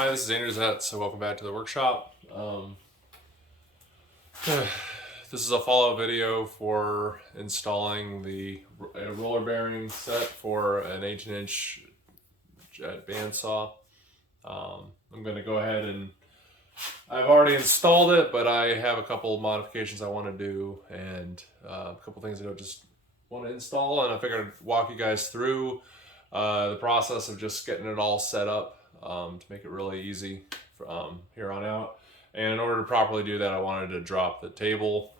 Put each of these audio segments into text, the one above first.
Hi, this is Andrew Zett, so welcome back to the workshop. This is a follow-up video for installing the roller bearing set for an 18-inch bandsaw. I'm going to go ahead and I've already installed it, but I have a couple of modifications I want to do and a couple things I just want to install, and I figured I'd walk you guys through the process of just getting it all set up to make it really easy here on out. And in order to properly do that, I wanted to drop the table,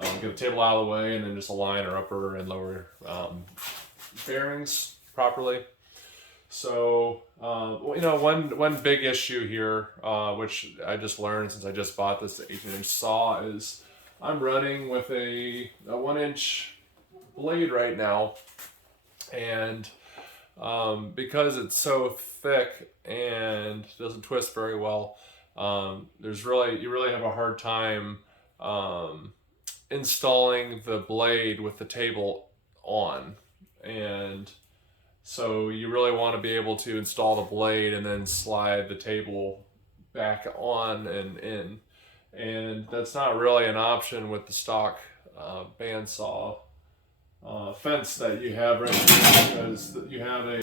get the table out of the way, and then just align our upper and lower bearings properly. So, you know, one big issue here, which I just learned since I just bought this 18-inch saw, is I'm running with a 1-inch blade right now, and because it's so thick and doesn't twist very well, you really have a hard time installing the blade with the table on. And so you really want to be able to install the blade and then slide the table back on and in. And that's not really an option with the stock bandsaw fence that you have right here, because you have a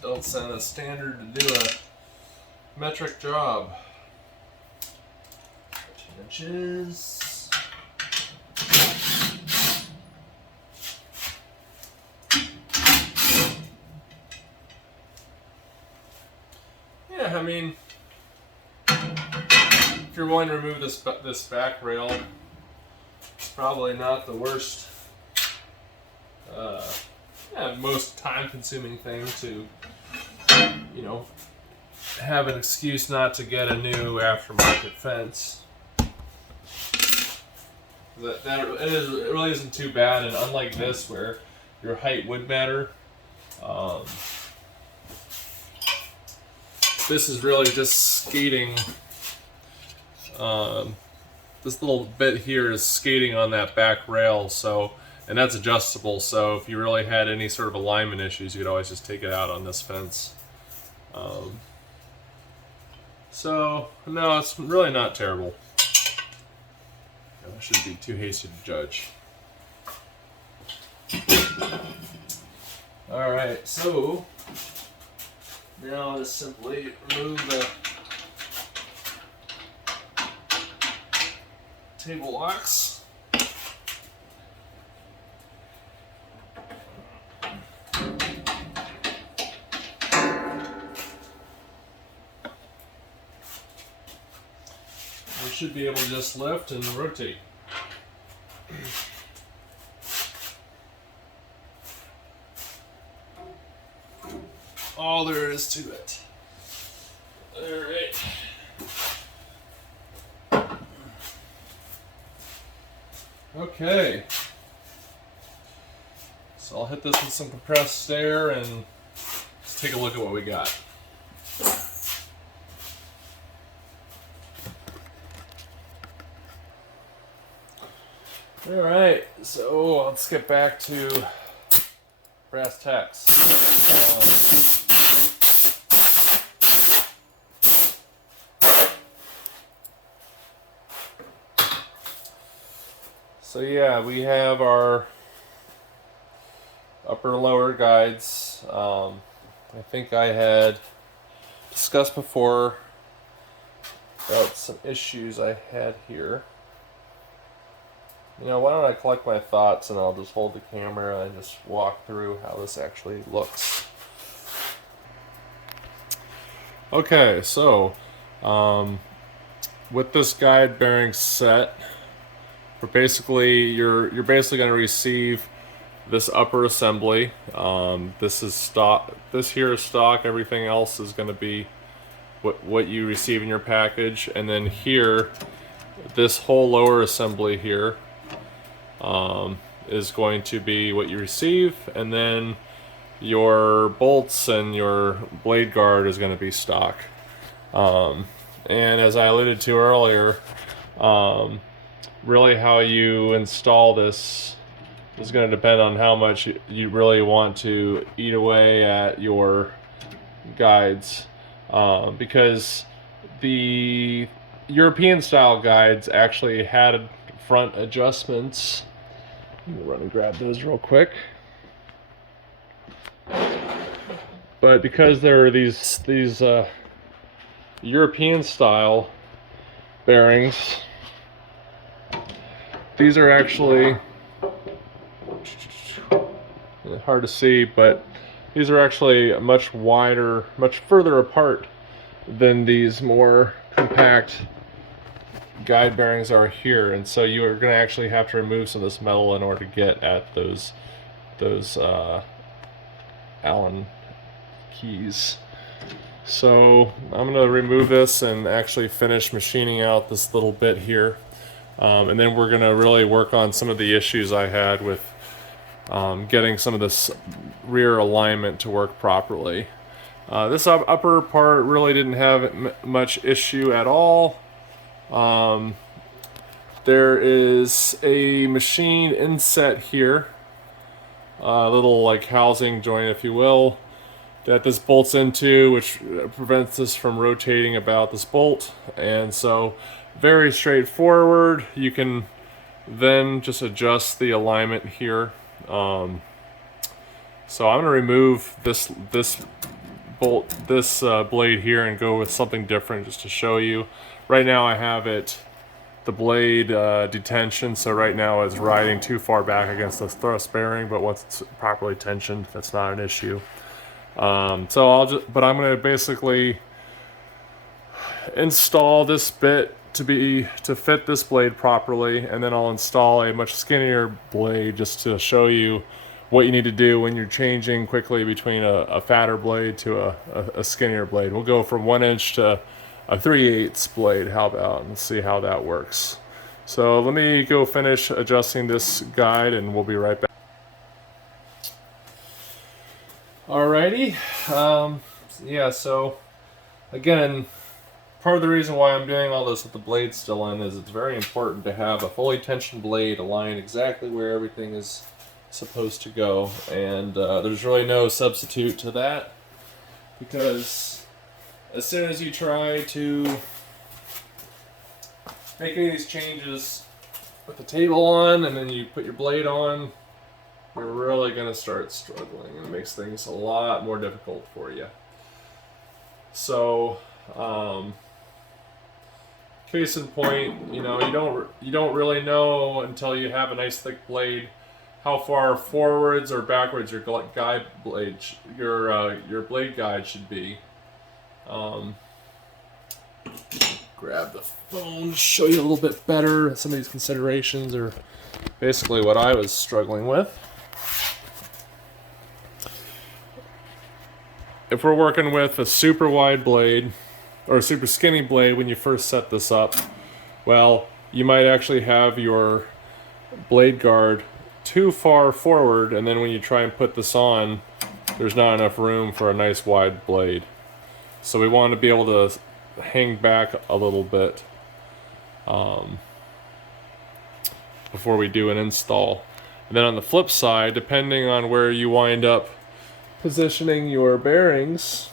don't send a standard to do a metric job. 13 inches. Yeah, I mean, if you're willing to remove this back rail, it's probably not the worst, most time-consuming thing to, you know, have an excuse not to get a new aftermarket fence. It really isn't too bad, and unlike this where your height would matter, this is really just skating. This little bit here is skating on that back rail, and that's adjustable, so if you really had any sort of alignment issues, you could always just take it out on this fence. So, no, it's really not terrible. I shouldn't be too hasty to judge. Alright, so now I'll just simply remove the table locks. We should be able to just lift and rotate. All there is to it. Alright. Okay. So I'll hit this with some compressed air and let's take a look at what we got. Alright, so let's get back to brass tacks. So yeah, we have our upper and lower guides. I think I had discussed before about some issues I had here. You know, why don't I collect my thoughts and I'll just hold the camera and just walk through how this actually looks. Okay, so with this guide bearing set, you're basically going to receive this upper assembly. This is stock. This here is stock. Everything else is going to be what you receive in your package, and then here, this whole lower assembly here is going to be what you receive, and then your bolts and your blade guard is going to be stock. And as I alluded to earlier, really how you install this is going to depend on how much you really want to eat away at your guides, because the European style guides actually had front adjustments. Let me run and grab those real quick. But because there are these European style bearings, these are actually hard to see, but these are actually much wider, much further apart than these more compact guide bearings are here, and so you are going to actually have to remove some of this metal in order to get at those Allen keys. So I'm going to remove this and actually finish machining out this little bit here, and then we're going to really work on some of the issues I had with getting some of this rear alignment to work properly. This upper part really didn't have much issue at all. There is a machine inset here, a little like housing joint, if you will, that this bolts into, which prevents this from rotating about this bolt. And so very straightforward. You can then just adjust the alignment here. So I'm going to remove this bolt, this blade here, and go with something different just to show you. Right now I have the blade detention, so right now it's riding too far back against the thrust bearing, but once it's properly tensioned, that's not an issue. But I'm going to basically install this bit to fit this blade properly, and then I'll install a much skinnier blade just to show you what you need to do when you're changing quickly between a fatter blade to a skinnier blade. We'll go from 1 inch to a 3/8 blade. How about? Let's see how that works. So let me go finish adjusting this guide and we'll be right back. Alrighty, yeah, so again, part of the reason why I'm doing all this with the blade still in is it's very important to have a fully tensioned blade aligned exactly where everything is supposed to go, and there's really no substitute to that, because as soon as you try to make any of these changes with the table on and then you put your blade on, you're really going to start struggling, and it makes things a lot more difficult for you. So case in point, you don't really know until you have a nice thick blade how far forwards or backwards your guide blade, your blade guide should be. Grab the phone, show you a little bit better. Some of these considerations are basically what I was struggling with. If we're working with a super wide blade or a super skinny blade when you first set this up, well, you might actually have your blade guard too far forward, and then when you try and put this on, there's not enough room for a nice wide blade. So we want to be able to hang back a little bit before we do an install. And then on the flip side, depending on where you wind up positioning your bearings,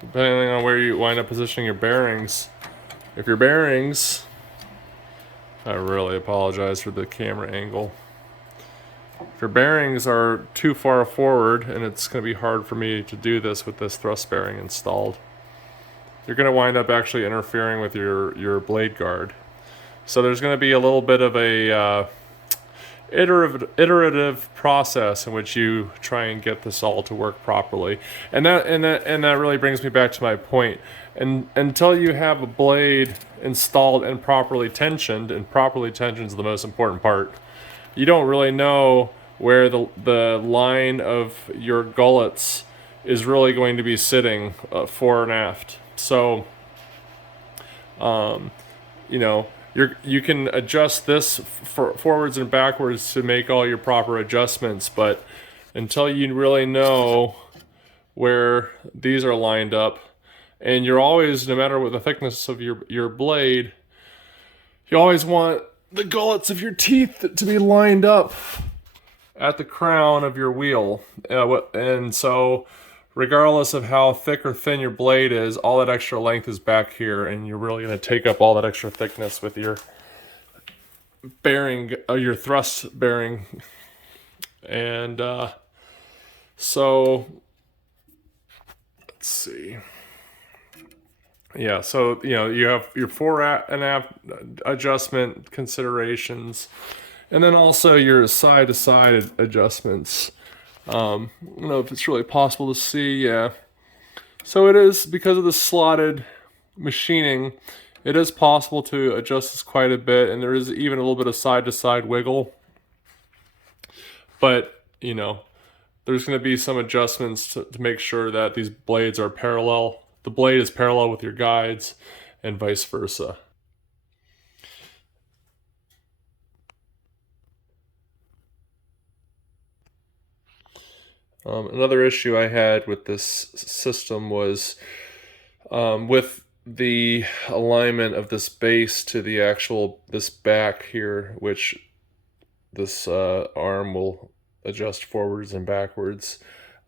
depending on where you wind up positioning your bearings, if your bearings, I really apologize for the camera angle. If your bearings are too far forward, and it's going to be hard for me to do this with this thrust bearing installed, you're going to wind up actually interfering with your blade guard. So there's going to be a little bit of a iterative process in which you try and get this all to work properly. And that really brings me back to my point. And until you have a blade installed and properly tensioned, and properly tensioned is the most important part, you don't really know where the line of your gullets is really going to be sitting fore and aft. So, you can adjust this forwards and backwards to make all your proper adjustments, but until you really know where these are lined up, And you're always, no matter what the thickness of your blade, you always want the gullets of your teeth to be lined up at the crown of your wheel. And so regardless of how thick or thin your blade is, all that extra length is back here, and you're really going to take up all that extra thickness with your bearing, your thrust bearing. And so let's see. Yeah, so you have your fore and aft adjustment considerations, and then also your side to side adjustments. I don't know if it's really possible to see. Yeah, so it is, because of the slotted machining, it is possible to adjust this quite a bit, and there is even a little bit of side to side wiggle. But there's going to be some adjustments to make sure that these blades are parallel. The blade is parallel with your guides, and vice versa. Another issue I had with this system was with the alignment of this base to the this back here, which this arm will adjust forwards and backwards.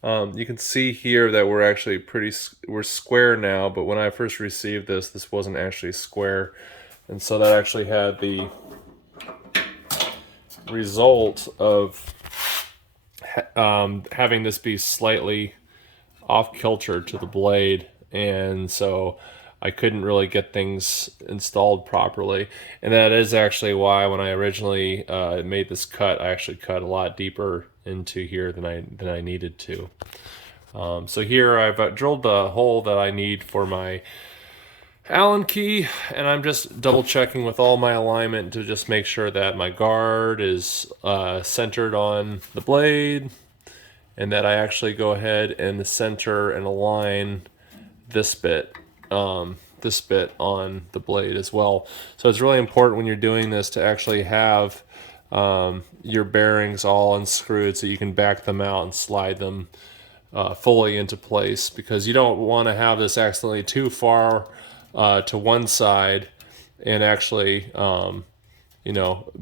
You can see here that we're square now, but when I first received this wasn't actually square, and so that actually had the result of having this be slightly off kilter to the blade, and so I couldn't really get things installed properly. And that is actually why when I originally made this cut, I actually cut a lot deeper into here than I needed to. So here I've drilled the hole that I need for my Allen key, and I'm just double checking with all my alignment to just make sure that my guard is centered on the blade, and that I actually go ahead and center and align this bit on the blade as well. So it's really important when you're doing this to actually have your bearings all unscrewed so you can back them out and slide them fully into place, because you don't want to have this accidentally too far to one side and actually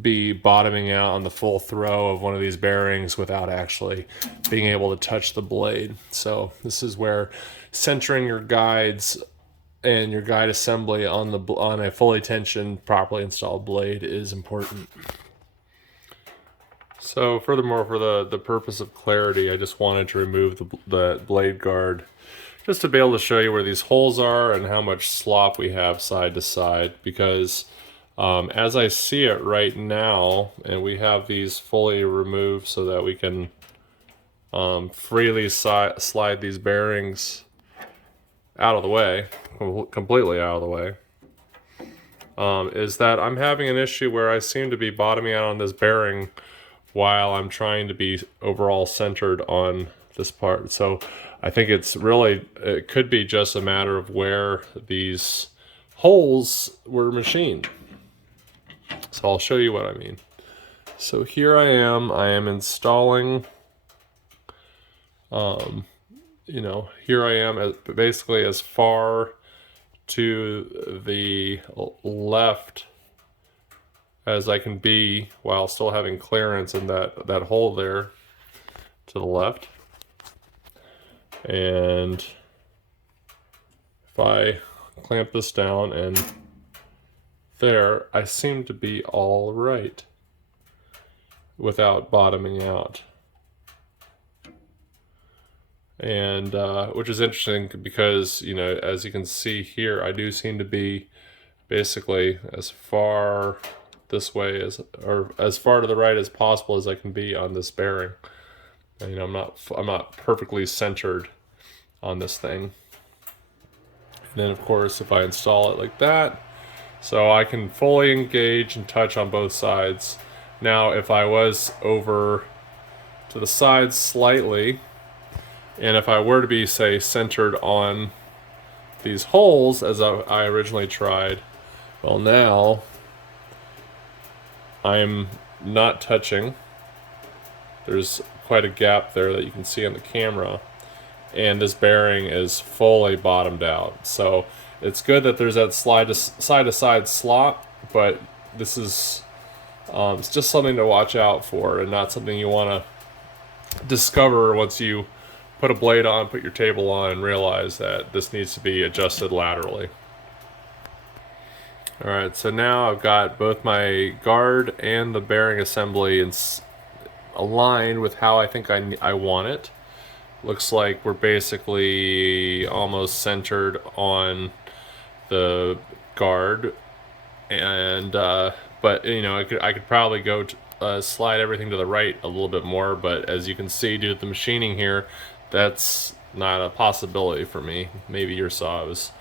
be bottoming out on the full throw of one of these bearings without actually being able to touch the blade. So this is where centering your guides and your guide assembly on a fully tensioned, properly installed blade is important. So furthermore, for the purpose of clarity, I just wanted to remove the blade guard just to be able to show you where these holes are and how much slop we have side to side, because as I see it right now, and we have these fully removed so that we can freely slide these bearings out of the way, completely out of the way, is that I'm having an issue where I seem to be bottoming out on this bearing while I'm trying to be overall centered on this part. So I think it could be just a matter of where these holes were machined. So I'll show you what I mean. So here I am installing, here I am basically as far to the left as I can be while still having clearance in that hole there to the left. And if I clamp this down and there, I seem to be all right without bottoming out. And which is interesting because, as you can see here, I do seem to be basically as far this way or as far to the right as possible as I can be on this bearing. And, I'm not perfectly centered on this thing. And then of course, if I install it like that, so I can fully engage and touch on both sides. Now, if I was over to the side slightly, and if I were to be, say, centered on these holes as I originally tried, well, now I'm not touching. There's quite a gap there that you can see on the camera. and this bearing is fully bottomed out. So it's good that there's that side-to-side slot, but this is it's just something to watch out for, and not something you want to discover once you put a blade on, put your table on, and realize that this needs to be adjusted laterally. Alright, so now I've got both my guard and the bearing assembly aligned with how I think I want it. Looks like we're basically almost centered on the guard, and but you know, I could probably go slide everything to the right a little bit more, but as you can see due to the machining here, that's not a possibility for me. Maybe your saw was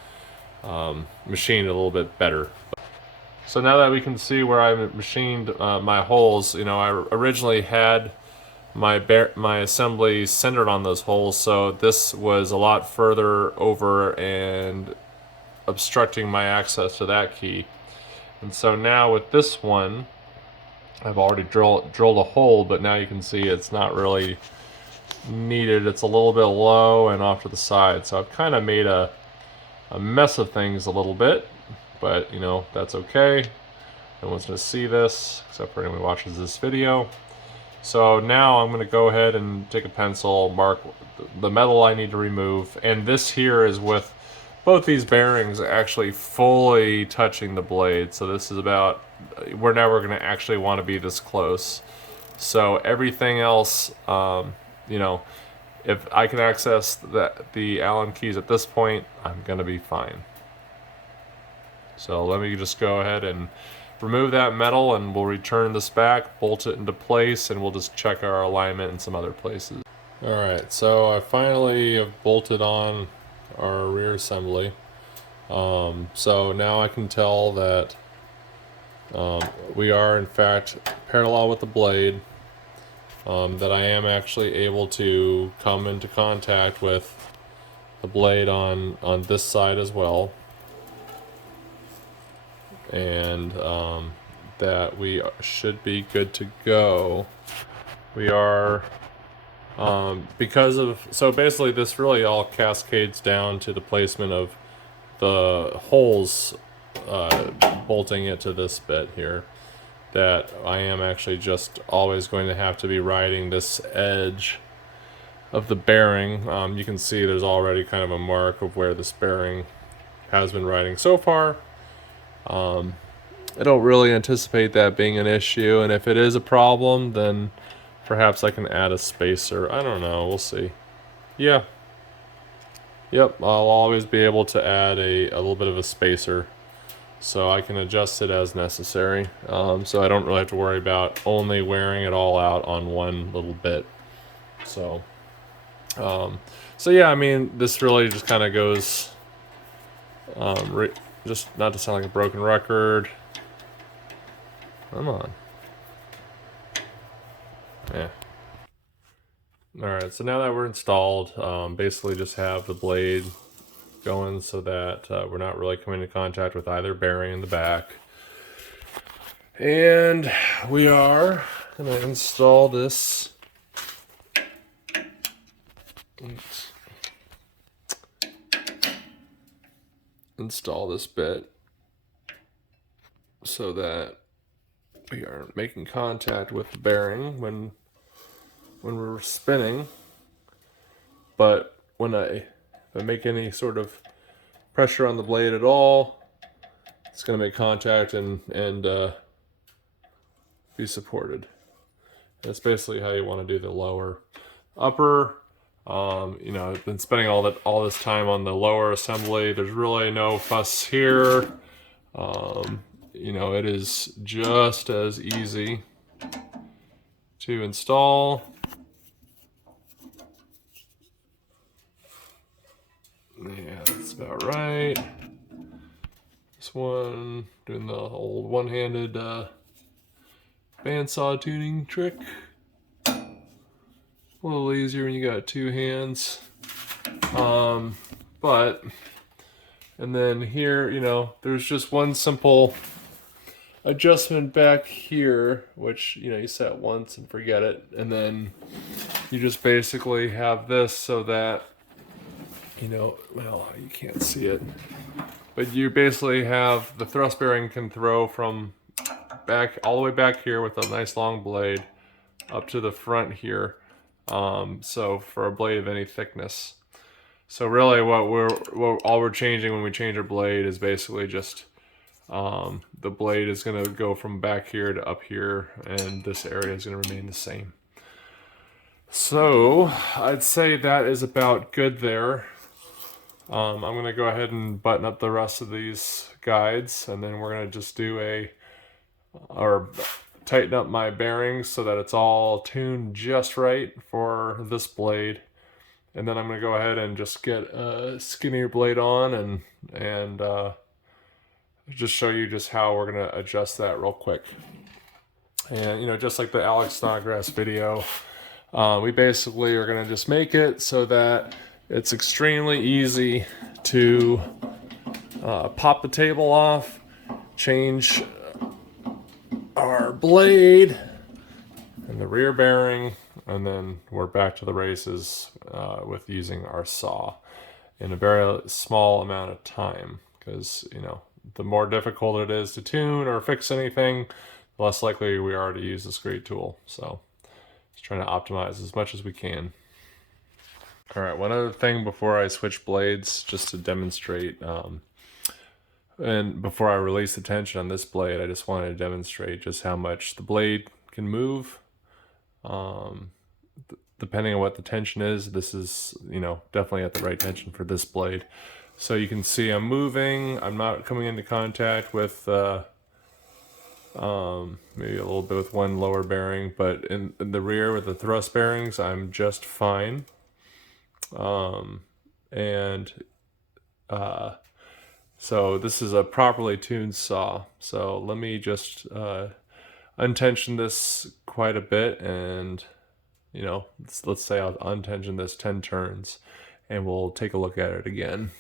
machined a little bit better. So now that we can see where I machined my holes, you know, I originally had my assembly centered on those holes, so this was a lot further over and obstructing my access to that key. And so now with this one, I've already drilled a hole, but now you can see it's not really needed. It's a little bit low and off to the side, so I've kind of made a mess of things a little bit, but you know, that's okay. No one's going to see this except for anyone who watches this video. So now I'm going to go ahead and take a pencil, mark the metal I need to remove, and this here is with both these bearings actually fully touching the blade. So this is about, we're never going to actually want to be this close. So everything else, you know, if I can access the Allen keys at this point, I'm going to be fine. So let me just go ahead and remove that metal, and we'll return this back, bolt it into place, and we'll just check our alignment in some other places. Alright, so I finally have bolted on our rear assembly. So now I can tell that we are in fact parallel with the blade, that I am actually able to come into contact with the blade on this side as well, and that we should be good to go. We are because of, so basically this really all cascades down to the placement of the holes, bolting it to this bit here, that I am actually just always going to have to be riding this edge of the bearing. You can see there's already kind of a mark of where this bearing has been riding so far. I don't really anticipate that being an issue, and if it is a problem, then perhaps I can add a spacer. I don't know, we'll see. Yeah. Yep, I'll always be able to add a little bit of a spacer, so I can adjust it as necessary. So I don't really have to worry about only wearing it all out on one little bit. So yeah, I mean, this really just kind of goes, just not to sound like a broken record. Come on. Yeah. Alright, so now that we're installed, basically just have the blade going so that we're not really coming into contact with either bearing in the back. And we are going to install this. Install this bit so that we are making contact with the bearing when we're spinning, but when if I make any sort of pressure on the blade at all, it's going to make contact and be supported. That's basically how you want to do the lower. Upper, you know, I've been spending all this time on the lower assembly. There's really no fuss here. You know, it is just as easy to install. Yeah, that's about right. This one, doing the old one-handed bandsaw tuning trick. A little easier when you got two hands. But, and then here, you know, there's just one simple adjustment back here, which, you know, you set once and forget it. And then you just basically have this so that well, you can't see it, but you basically have the thrust bearing can throw from back all the way back here with a nice long blade up to the front here. So for a blade of any thickness. So really all we're changing when we change our blade is basically just the blade is going to go from back here to up here, and this area is going to remain the same. So I'd say that is about good there. I'm going to go ahead and button up the rest of these guides, and then we're going to just do or tighten up my bearings so that it's all tuned just right for this blade. And then I'm going to go ahead and just get a skinnier blade on and just show you just how we're going to adjust that real quick. And, just like the Alex Snodgrass video, we basically are going to just make it so that it's extremely easy to pop the table off, change our blade and the rear bearing, and then we're back to the races with using our saw in a very small amount of time, because the more difficult it is to tune or fix anything, the less likely we are to use this great tool. So just trying to optimize as much as we can. All right, one other thing before I switch blades, just to demonstrate, and before I release the tension on this blade, I just wanted to demonstrate just how much the blade can move. Depending on what the tension is, this is, definitely at the right tension for this blade. So you can see I'm moving, I'm not coming into contact with maybe a little bit with one lower bearing, but in the rear with the thrust bearings, I'm just fine. So this is a properly tuned saw. So let me just untension this quite a bit, and let's say I'll untension this 10 turns, and we'll take a look at it again.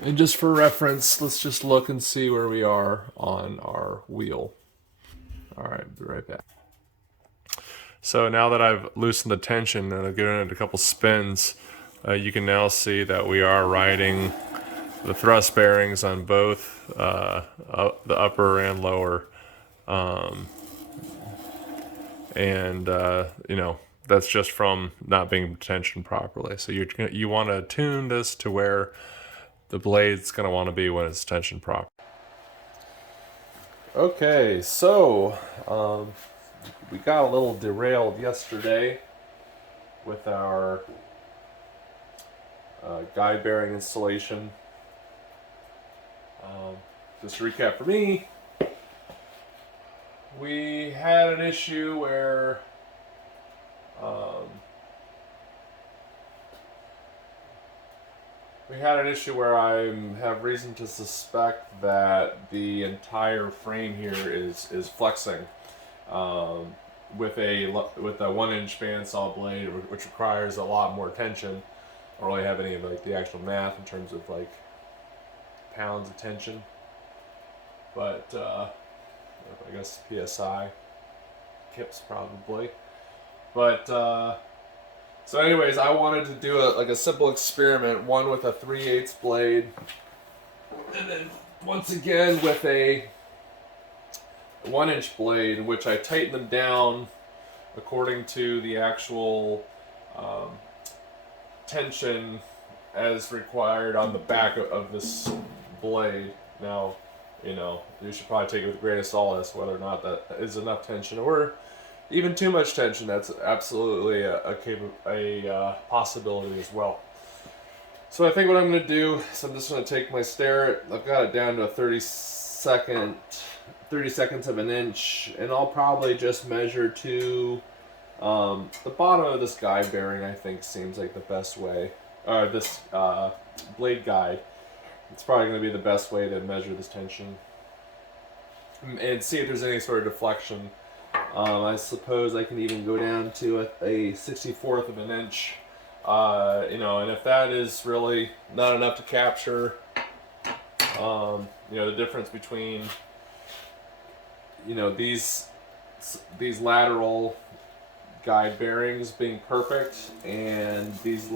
And just for reference, let's just look and see where we are on our wheel. All right, be right back. So now that I've loosened the tension and I've given it a couple spins, you can now see that we are riding the thrust bearings on both the upper and lower. That's just from not being tensioned properly. So you want to tune this to where the blade's going to want to be when it's tensioned properly. Okay, so we got a little derailed yesterday with our guide bearing installation. Just to recap for me, we had an issue where I have reason to suspect that the entire frame here is flexing with a 1-inch bandsaw blade, which requires a lot more tension. I don't really have any of the actual math in terms of pounds of tension, but I guess PSI, kips probably. But so anyways, I wanted to do a simple experiment, one with a 3/8 blade, and then once again with a 1-inch blade, in which I tighten them down according to the actual tension as required on the back of this blade. Now, you should probably take it with the greatest solace whether or not that is enough tension or even too much tension. That's absolutely a possibility as well. So I think what I'm going to do is I'm just going to take my stare. I've got it down to a 30 seconds of an inch, and I'll probably just measure to the bottom of this guide bearing. I think seems like the best way, or this blade guide. It's probably going to be the best way to measure this tension and see if there's any sort of deflection. I suppose I can even go down to a 64th of an inch, and if that is really not enough to capture, the difference between, these lateral guide bearings being perfect and these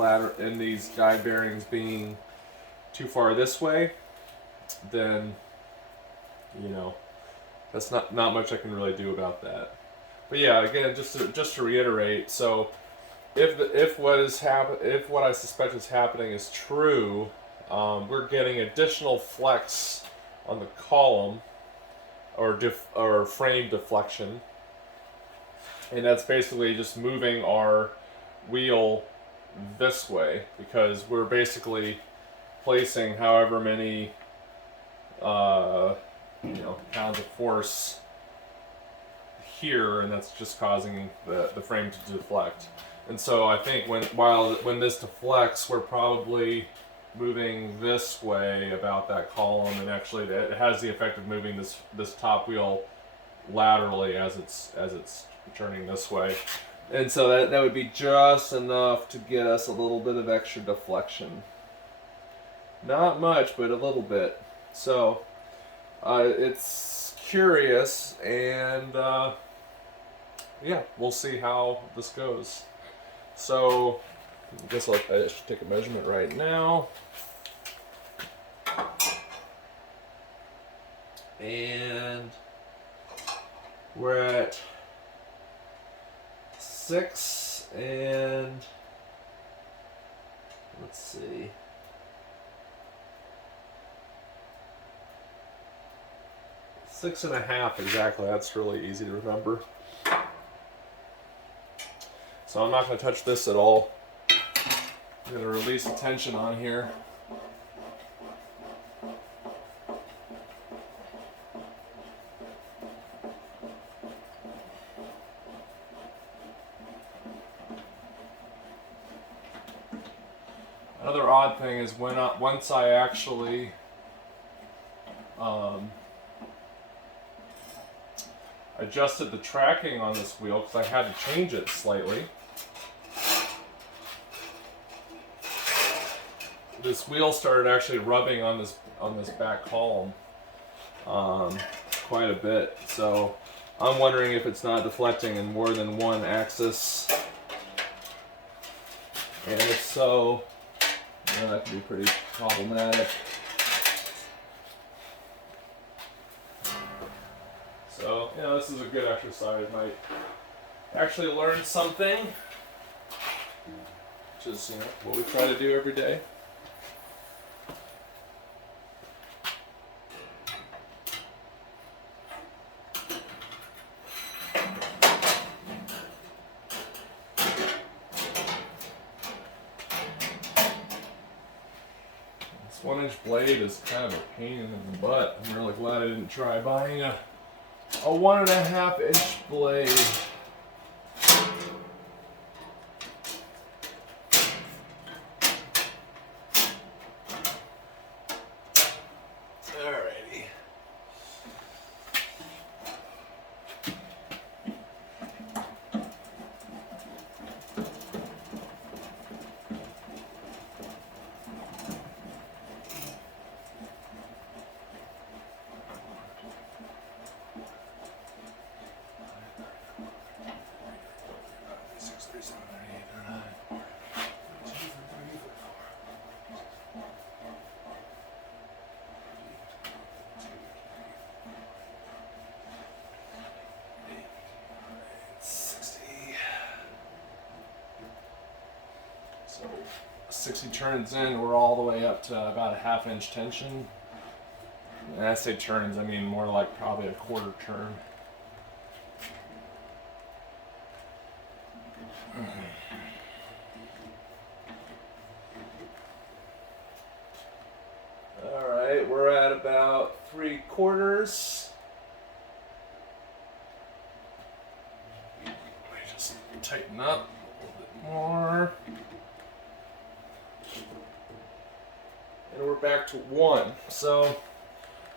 guide bearings being too far this way, then you know that's not much I can really do about that. But yeah, again, just to reiterate, so if what I suspect is happening is true, we're getting additional flex on the column or frame deflection, and that's basically just moving our wheel this way because we're basically placing however many pounds of force here, and that's just causing the frame to deflect. And so I think when this deflects, we're probably moving this way about that column, and actually it has the effect of moving this top wheel laterally as it's turning this way. And so that would be just enough to get us a little bit of extra deflection. Not much, but a little bit. So it's curious, and yeah, we'll see how this goes. So I guess I should take a measurement right now. And we're at 6 and let's see. 6.5 exactly. That's really easy to remember. So I'm not going to touch this at all. I'm going to release the tension on here. Another odd thing is once I actually adjusted the tracking on this wheel, because I had to change it slightly. This wheel started actually rubbing on this back column quite a bit. So I'm wondering if it's not deflecting in more than one axis. And if so, that could be pretty problematic. So, this is a good exercise. Might actually learn something, which is, what we try to do every day. This 1-inch blade is kind of a pain in the butt. I'm really glad I didn't try buying a 1.5-inch blade. Alrighty. So 60 turns in, we're all the way up to about a 1/2-inch tension. And I say turns, I mean more like probably a 1/4 turn. Alright, we're at about 3/4. Let me just tighten up a little bit more. And we're back to 1. So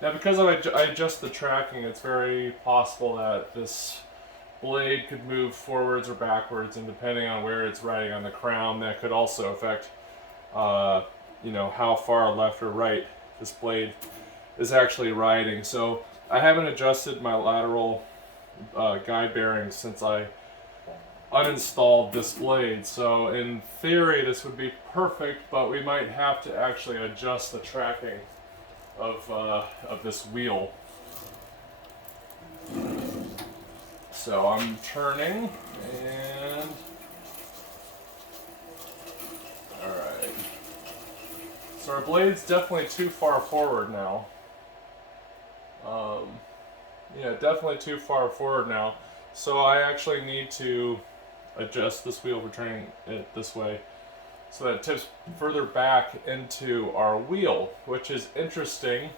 now, because I adjust the tracking, it's very possible that this blade could move forwards or backwards, and depending on where it's riding on the crown, that could also affect, how far left or right this blade is actually riding. So I haven't adjusted my lateral guide bearings since I uninstalled this blade. So in theory this would be perfect, but we might have to actually adjust the tracking of this wheel. So I'm turning, and alright. So our blade's definitely too far forward now. Yeah, definitely too far forward now. So I actually need to adjust this wheel for turning it this way, so that it tips further back into our wheel, which is interesting.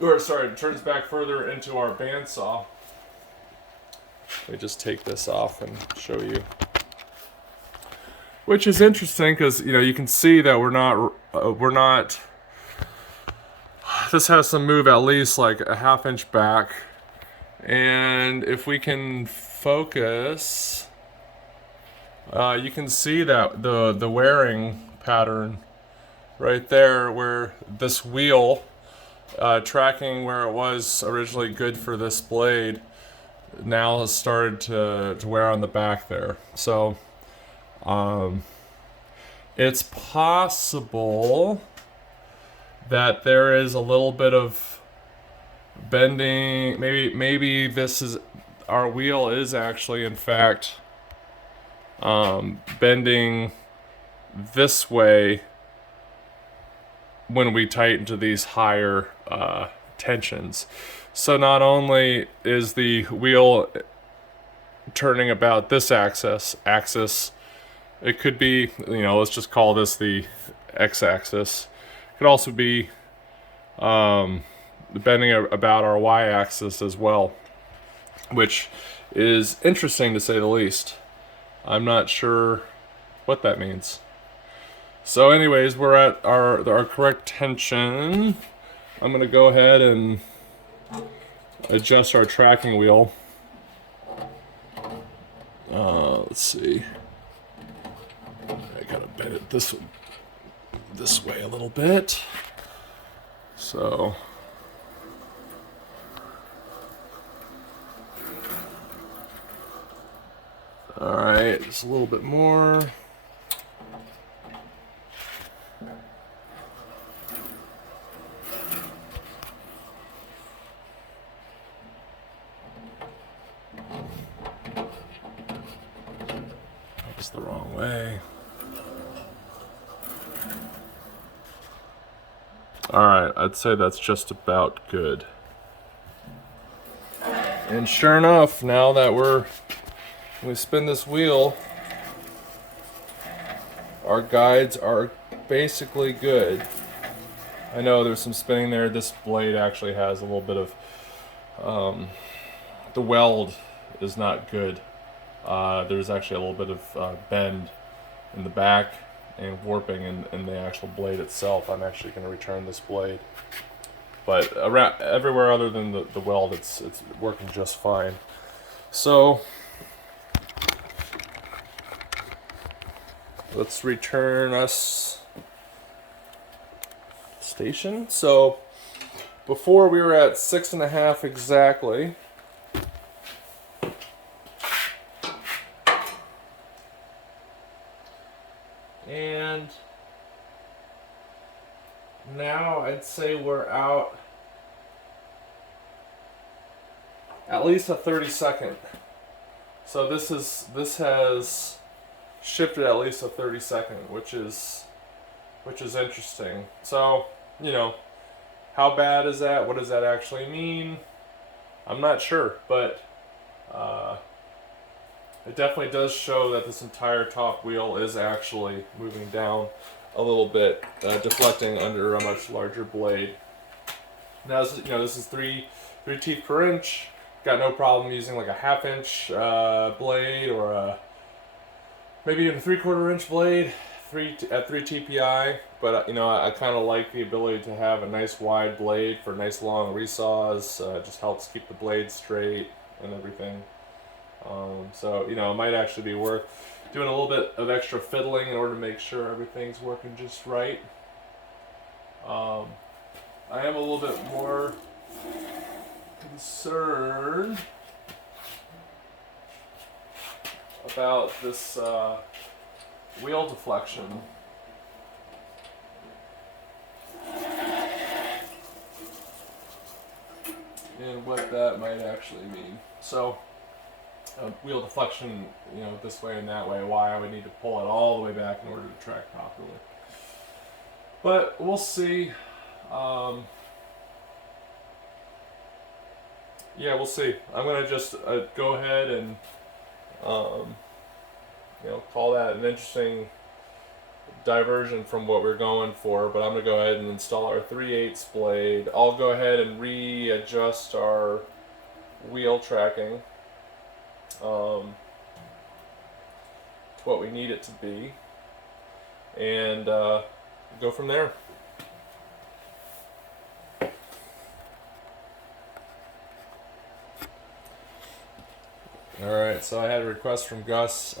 Or sorry, it turns back further into our bandsaw. Let me just take this off and show you. Which is interesting because, you know, you can see that we're not. This has to move at least like a ½ inch back, and if we can focus, you can see that the wearing pattern right there, where this wheel tracking where it was originally good for this blade now has started to wear on the back there. So it's possible that there is a little bit of bending. Maybe this is, our wheel is actually in fact bending this way when we tighten to these higher tensions. So not only is the wheel turning about this axis, it could be, you know, let's just call this the x-axis. It could also be bending about our y-axis as well, which is interesting to say the least. I'm not sure what that means. So anyways, we're at our correct tension. I'm gonna go ahead and adjust our tracking wheel. Let's see. I gotta bend it this way a little bit. So all right, just a little bit more. That's the wrong way. All right, I'd say that's just about good. And sure enough, now that we spin this wheel, our guides are basically good. I know there's some spinning there. This blade actually has a little bit of, the weld is not good. There's actually a little bit of bend in the back and warping in the actual blade itself. I'm actually going to return this blade. But around everywhere other than the weld, it's working just fine. So let's return us station. So before we were at 6.5 exactly. And now I'd say we're out at least a 32nd. So this has shifted at least a 32nd, which is interesting. So, you know, how bad is that? What does that actually mean? I'm not sure, but it definitely does show that this entire top wheel is actually moving down a little bit, deflecting under a much larger blade. Now, this is 3 teeth per inch. Got no problem using like a ½ inch blade, or maybe even a 3/4 inch blade, at 3 TPI. But you know, I kind of like the ability to have a nice wide blade for nice long resaws. It just helps keep the blade straight and everything. So you know, it might actually be worth doing a little bit of extra fiddling in order to make sure everything's working just right. I am a little bit more concerned about this wheel deflection. And what that might actually mean. So, wheel deflection, you know, this way and that way, why I would need to pull it all the way back in order to track properly. But we'll see. Yeah, we'll see. I'm gonna just go ahead and, you know, call that an interesting diversion from what we're going for. But I'm gonna go ahead and install our 3/8 blade. I'll go ahead and readjust our wheel tracking to what we need it to be, and go from there. Alright, so I had a request from Gus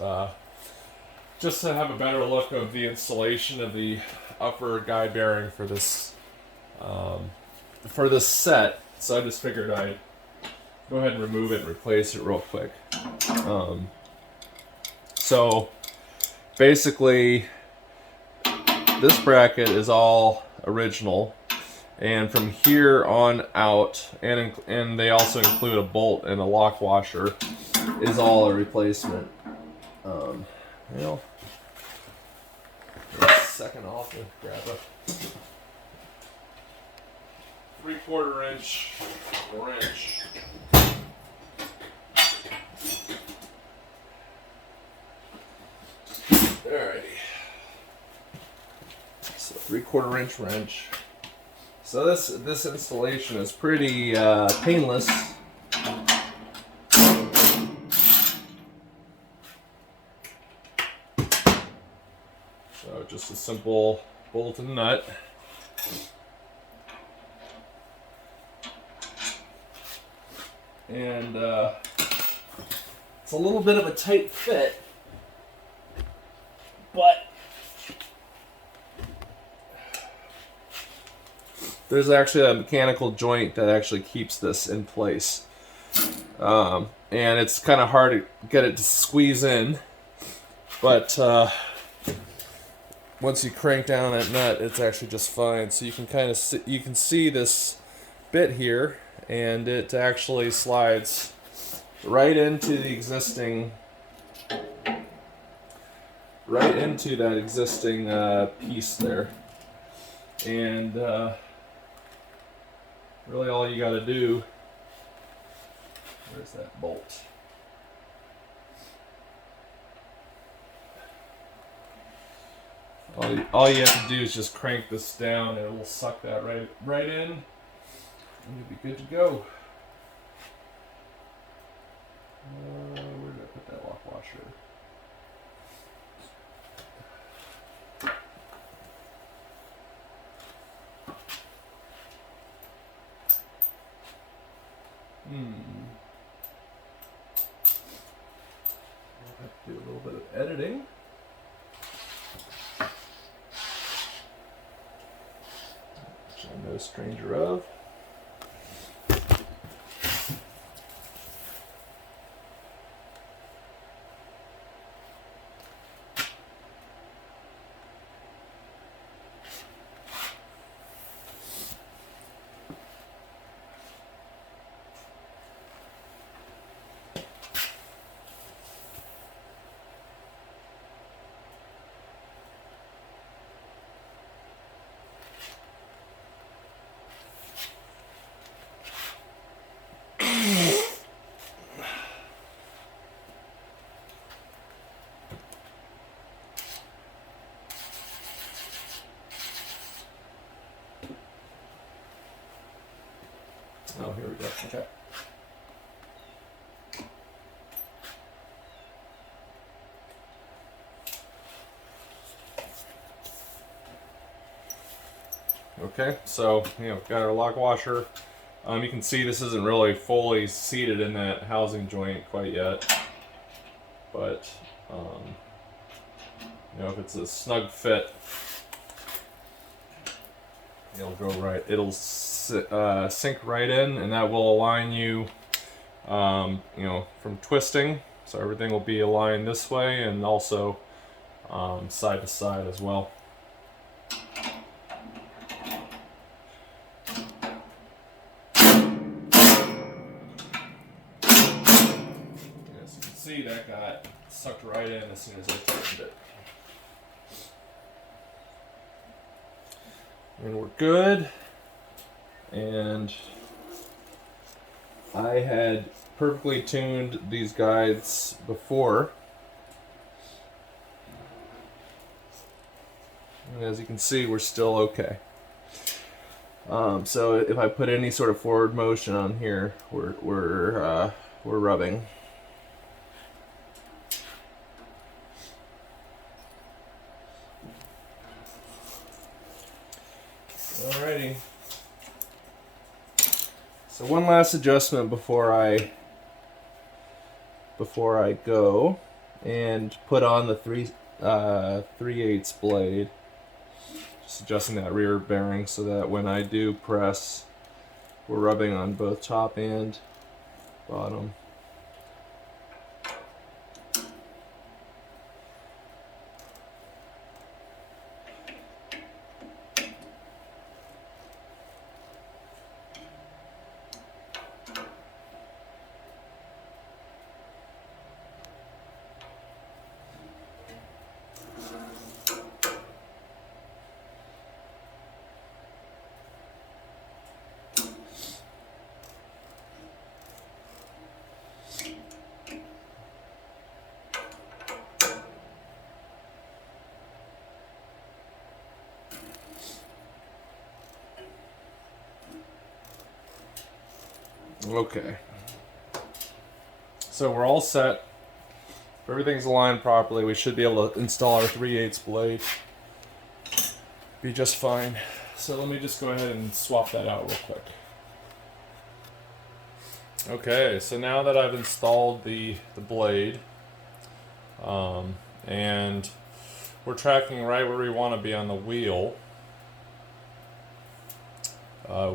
just to have a better look of the installation of the Upprt Guide Bearing for this set. So I just figured I'd go ahead and remove it and replace it real quick. So basically, this bracket is all original, and from here on out, and they also include a bolt and a lock washer, is all a replacement. You know, a second off to grab a 3/4 inch wrench. Alrighty. So 3/4 inch wrench. So this installation is pretty painless. So just a simple bolt and nut. And it's a little bit of a tight fit, but there's actually a mechanical joint that actually keeps this in place. And it's kind of hard to get it to squeeze in, but once you crank down that nut, it's actually just fine. So you can kind of see this bit here, and it actually slides right into the existing, right into that existing piece there. And really all you got to do, where's that bolt? All you have to do is just crank this down, and it will suck that right in, and you'll be good to go. Where did I put that lock washer? I'll have to do a little bit of editing. Which I'm no stranger of. Oh, here we go. Okay. Okay, so got our lock washer. You can see this isn't really fully seated in that housing joint quite yet, but if it's a snug fit, it'll go right. It'll sink right in, and that will align you, from twisting. So everything will be aligned this way and also side to side as well. As you can see, that got sucked right in as soon as I tightened it. And we're good. And I had perfectly tuned these guides before. And as you can see, we're still okay. So if I put any sort of forward motion on here, we're rubbing. Alrighty. So one last adjustment before I go and put on the 3/8 blade. Just adjusting that rear bearing so that when I do press, we're rubbing on both top and bottom. Okay, so we're all set. If everything's aligned properly, we should be able to install our 3/8 blade. Be just fine. So let me just go ahead and swap that out real quick. Okay, so now that I've installed the blade, and we're tracking right where we want to be on the wheel,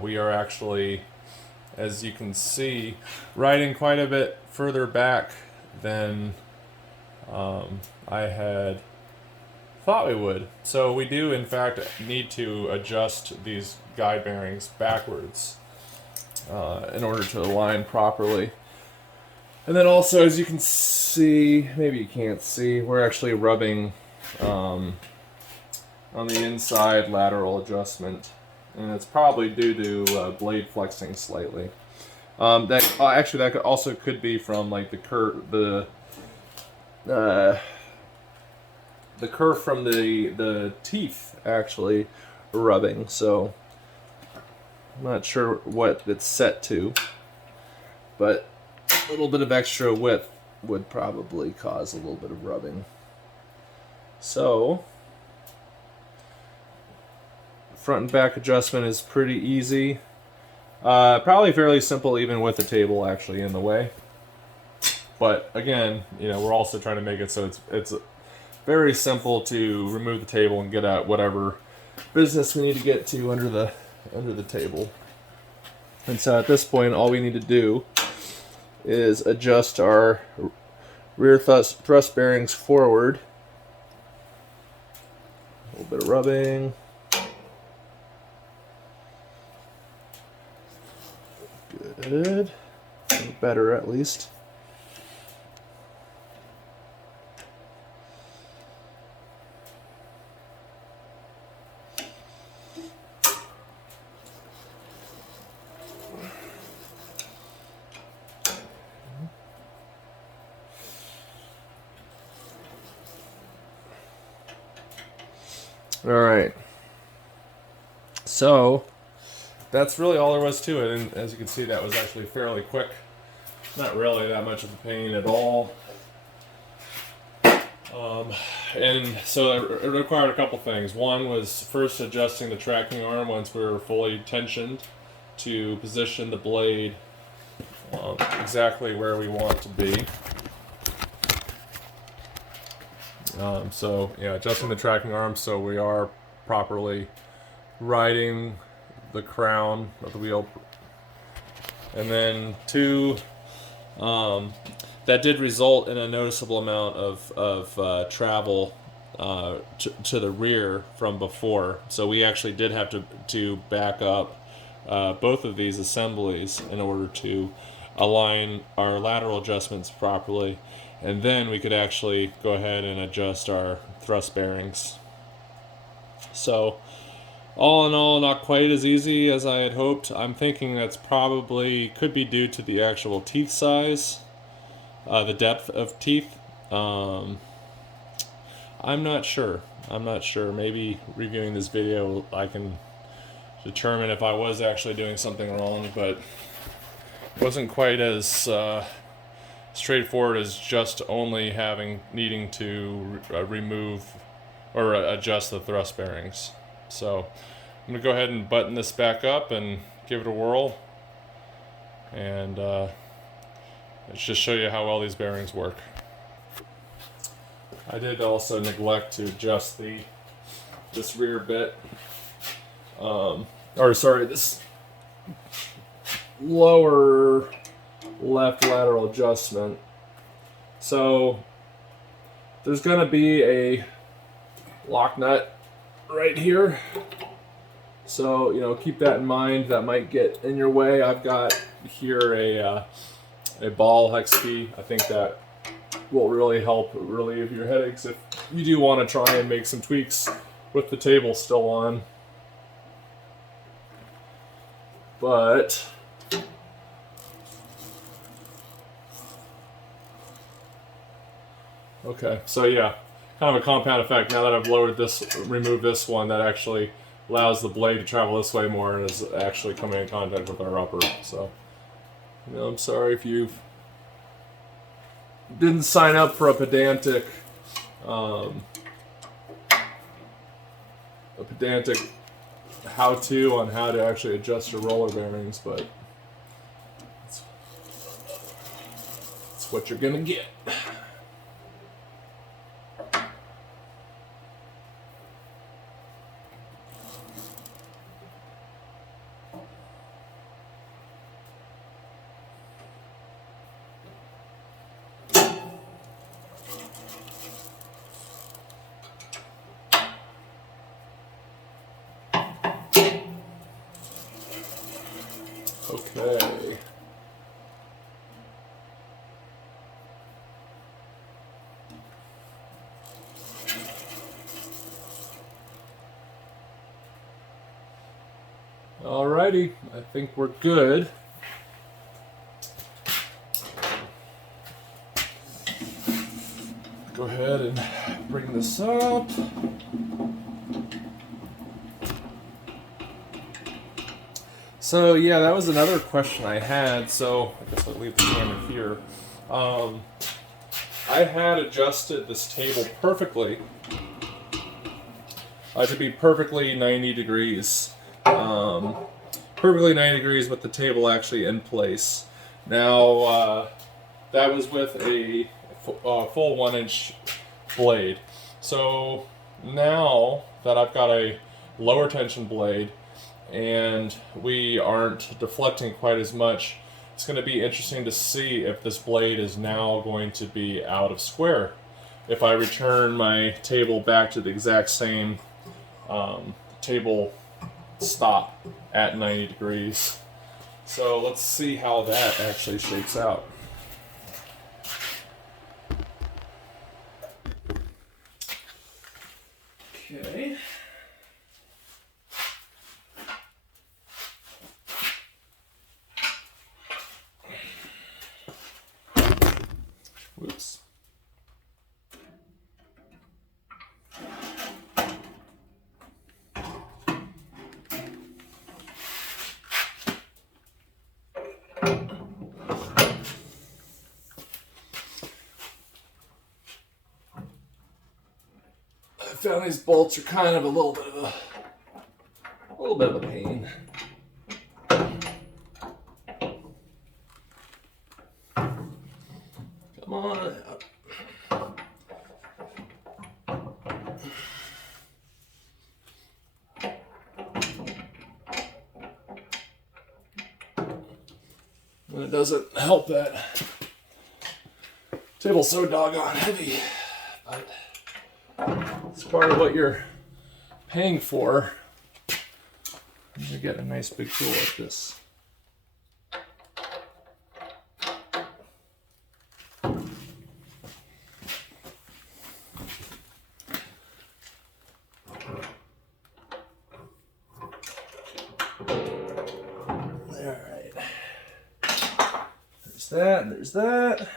we are actually, as you can see, riding quite a bit further back than I had thought we would. So we do in fact need to adjust these guide bearings backwards in order to align properly. And then also, as you can see, maybe you can't see, we're actually rubbing on the inside lateral adjustment. And it's probably due to blade flexing slightly. Actually, that also could be from like the curve from the teeth actually rubbing. So I'm not sure what it's set to, but a little bit of extra width would probably cause a little bit of rubbing. So front and back adjustment is pretty easy. Probably fairly simple even with the table actually in the way. But again, you know, we're also trying to make it so it's very simple to remove the table and get at whatever business we need to get to under the table. And so at this point, all we need to do is adjust our rear thrust bearings forward. A little bit of rubbing. Good. A little better at least. All right. So that's really all there was to it, and as you can see, that was actually fairly quick. Not really that much of a pain at all. And so it required a couple things. One was first adjusting the tracking arm once we were fully tensioned to position the blade exactly where we want it to be. So yeah, adjusting the tracking arm so we are properly riding the crown of the wheel. And then two, that did result in a noticeable amount of travel to the rear from before. So we actually did have to back up both of these assemblies in order to align our lateral adjustments properly, and then we could actually go ahead and adjust our thrust bearings. So all in all, not quite as easy as I had hoped. I'm thinking that's probably could be due to the actual teeth size, the depth of teeth. I'm not sure. Maybe reviewing this video, I can determine if I was actually doing something wrong, but it wasn't quite as straightforward as just only needing to remove or adjust the thrust bearings. So I'm going to go ahead and button this back up and give it a whirl, and let's just show you how well these bearings work. I did also neglect to adjust this rear bit, this lower left lateral adjustment. So there's going to be a lock nut right here, so keep that in mind. That might get in your way. I've got here a ball hex key. I think that will really help relieve your headaches if you do want to try and make some tweaks with the table still on. But okay, so yeah, kind of a compound effect. Now that I've removed this one, that actually allows the blade to travel this way more and is actually coming in contact with our upper. So, I'm sorry if you didn't sign up for a pedantic how-to on how to actually adjust your roller bearings, but it's what you're gonna get. Okay. Alrighty, I think we're good. Go ahead and bring this up. So yeah, that was another question I had, so I guess I'll leave the camera here. I had adjusted this table perfectly to be perfectly 90 degrees. Perfectly 90 degrees with the table actually in place. Now, that was with a full 1-inch blade. So now that I've got a lower tension blade and we aren't deflecting quite as much, it's going to be interesting to see if this blade is now going to be out of square if I return my table back to the exact same table stop at 90 degrees. So let's see how that actually shakes out. Okay. Whoops. I found these bolts are kind of a little bit of a pain. Come on out. And it doesn't help that table's so doggone heavy, but it's part of what you're paying for. You get a nice big tool like this. Alright. There's that, and there's that.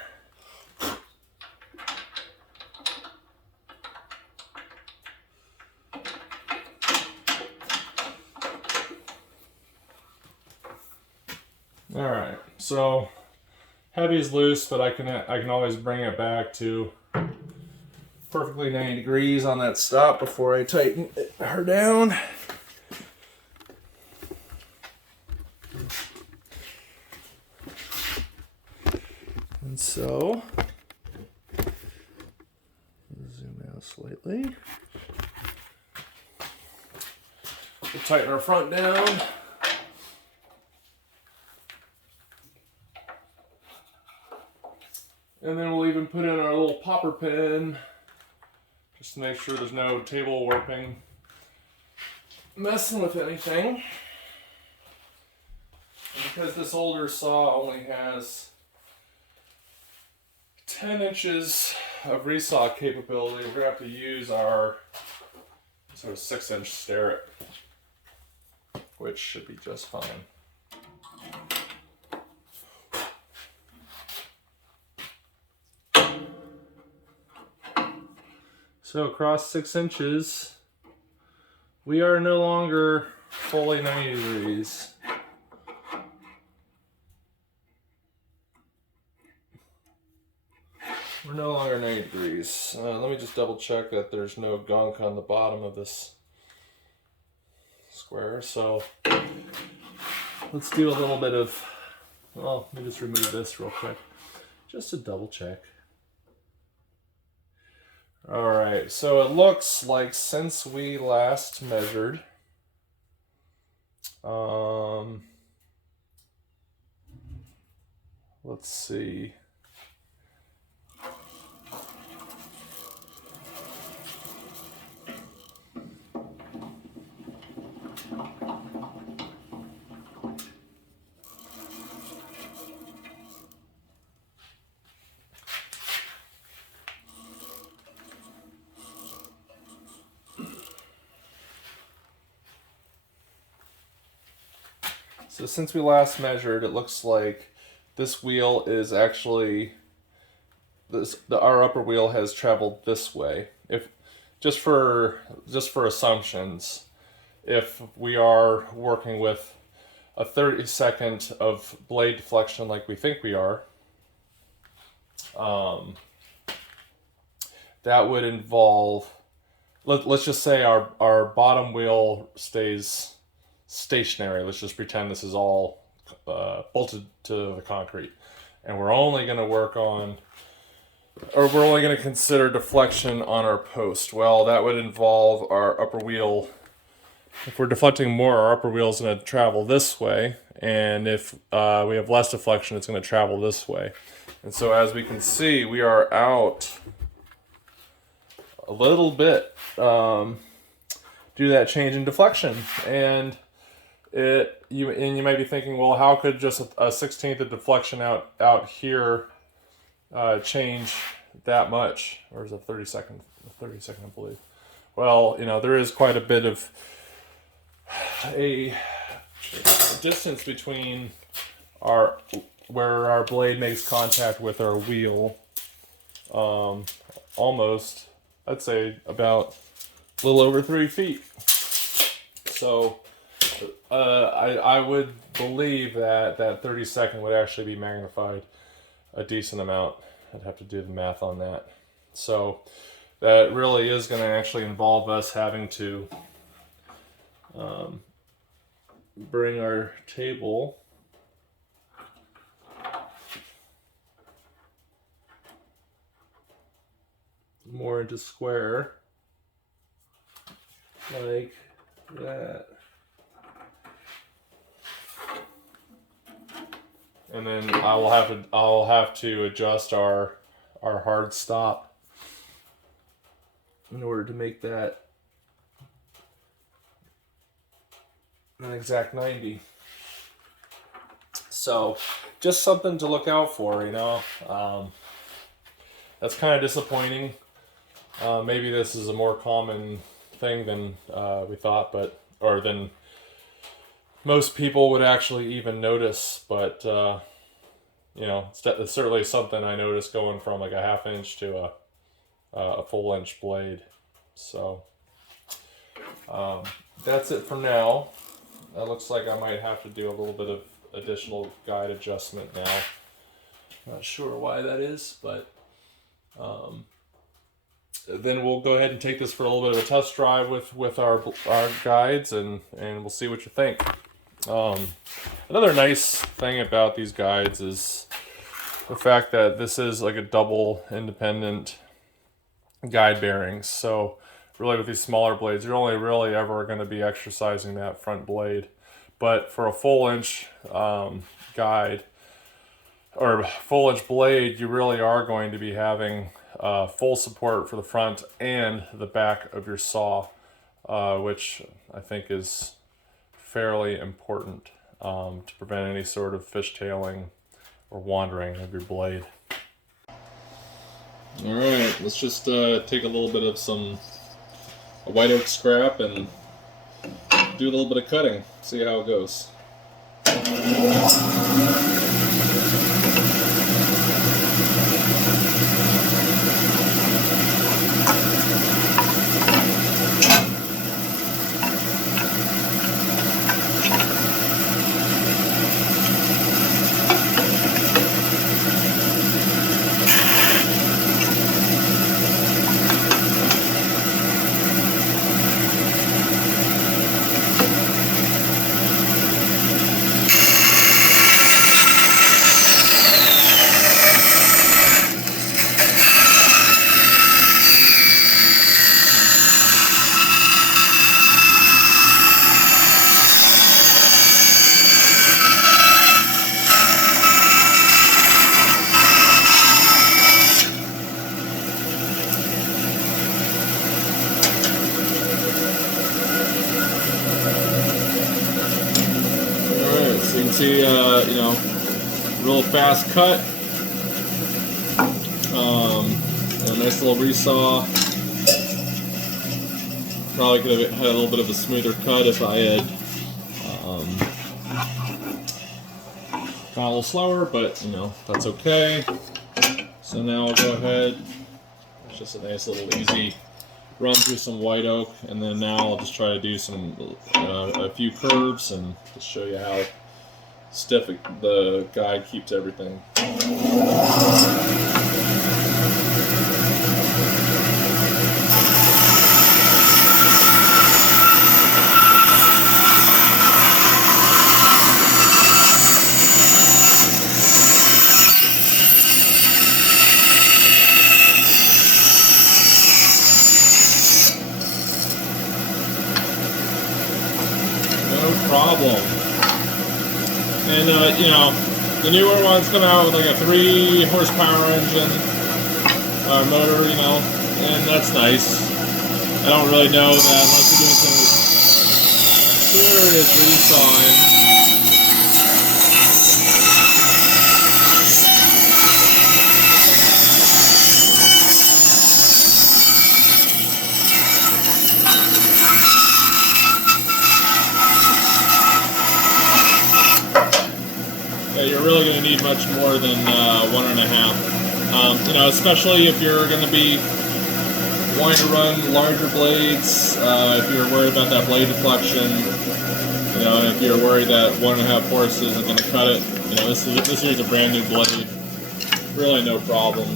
Alright, so heavy is loose, but I can always bring it back to perfectly 90 degrees on that stop before I tighten her down. And so, zoom out slightly. We'll tighten our front down. And then we'll even put in our little popper pin just to make sure there's no table warping messing with anything. And because this older saw only has 10 inches of resaw capability, we're going to have to use our sort of 6-inch sterret, which should be just fine. So across 6 inches, we are no longer fully 90 degrees. We're no longer 90 degrees. Let me just double check that there's no gunk on the bottom of this square. So let's do a little bit of, well, let me just remove this real quick, just to double check. All right, so it looks like since we last measured, let's see. So since we last measured, it looks like this wheel is actually, our upper wheel has traveled this way. If just for assumptions, if we are working with a 30-second of blade deflection like we think we are, that would involve, let's just say our bottom wheel stays stationary. Let's just pretend this is all bolted to the concrete, and we're only going to work on, or we're only going to consider deflection on our post. Well, that would involve our upper wheel. If we're deflecting more, our upper wheel is going to travel this way, and if we have less deflection, it's going to travel this way. And so as we can see, we are out a little bit due to that change in deflection. And you might be thinking, well, how could just a 1/16 of deflection out here change that much? Or is it 30-second, I believe. Well, there is quite a bit of a distance between where our blade makes contact with our wheel. Almost, I'd say about a little over 3 feet. So I would believe that 30-second would actually be magnified a decent amount. I'd have to do the math on that. So that really is going to actually involve us having to bring our table more into square like that. And then I'll have to adjust our our hard stop in order to make that an exact 90. So just something to look out for, you know. That's kind of disappointing. Maybe this is a more common thing than we thought, or than most people would actually even notice. But you know, it's certainly something I noticed going from like a 1/2 inch to a full inch blade. So that's it for now. It looks like I might have to do a little bit of additional guide adjustment now. Not sure why that is, but then we'll go ahead and take this for a little bit of a test drive with our guides, and we'll see what you think. Another nice thing about these guides is the fact that this is like a double independent guide bearings. So really with these smaller blades, you're only really ever going to be exercising that front blade. But for a full inch guide or full inch blade, you really are going to be having full support for the front and the back of your saw, which I think is fairly important to prevent any sort of fishtailing or wandering of your blade. All right, let's just take a little bit of some white oak scrap and do a little bit of cutting, see how it goes. You can see, you know, real fast cut, a nice little resaw. Probably could have had a little bit of a smoother cut if I had gone a little slower, but you know, that's okay. So now I'll go ahead, it's just a nice little easy run through some white oak, and then now I'll just try to do some a few curves and just show you how stiff the guide keeps everything. No problem. And you know, the newer ones come out with like a 3 horsepower engine motor, you know, and that's nice. I don't really know that unless you're doing some serious resawing. You're really going to need much more than 1.5. You know, especially if you're going to be wanting to run larger blades, if you're worried about that blade deflection, you know, if you're worried that 1.5 horse isn't going to cut it, you know, this here's a brand new blade. Really no problem.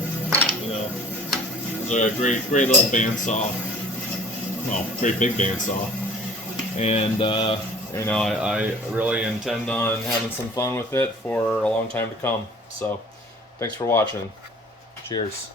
You know, it's a great little bandsaw. Well, great big bandsaw. And you know, I really intend on having some fun with it for a long time to come. So, thanks for watching. Cheers.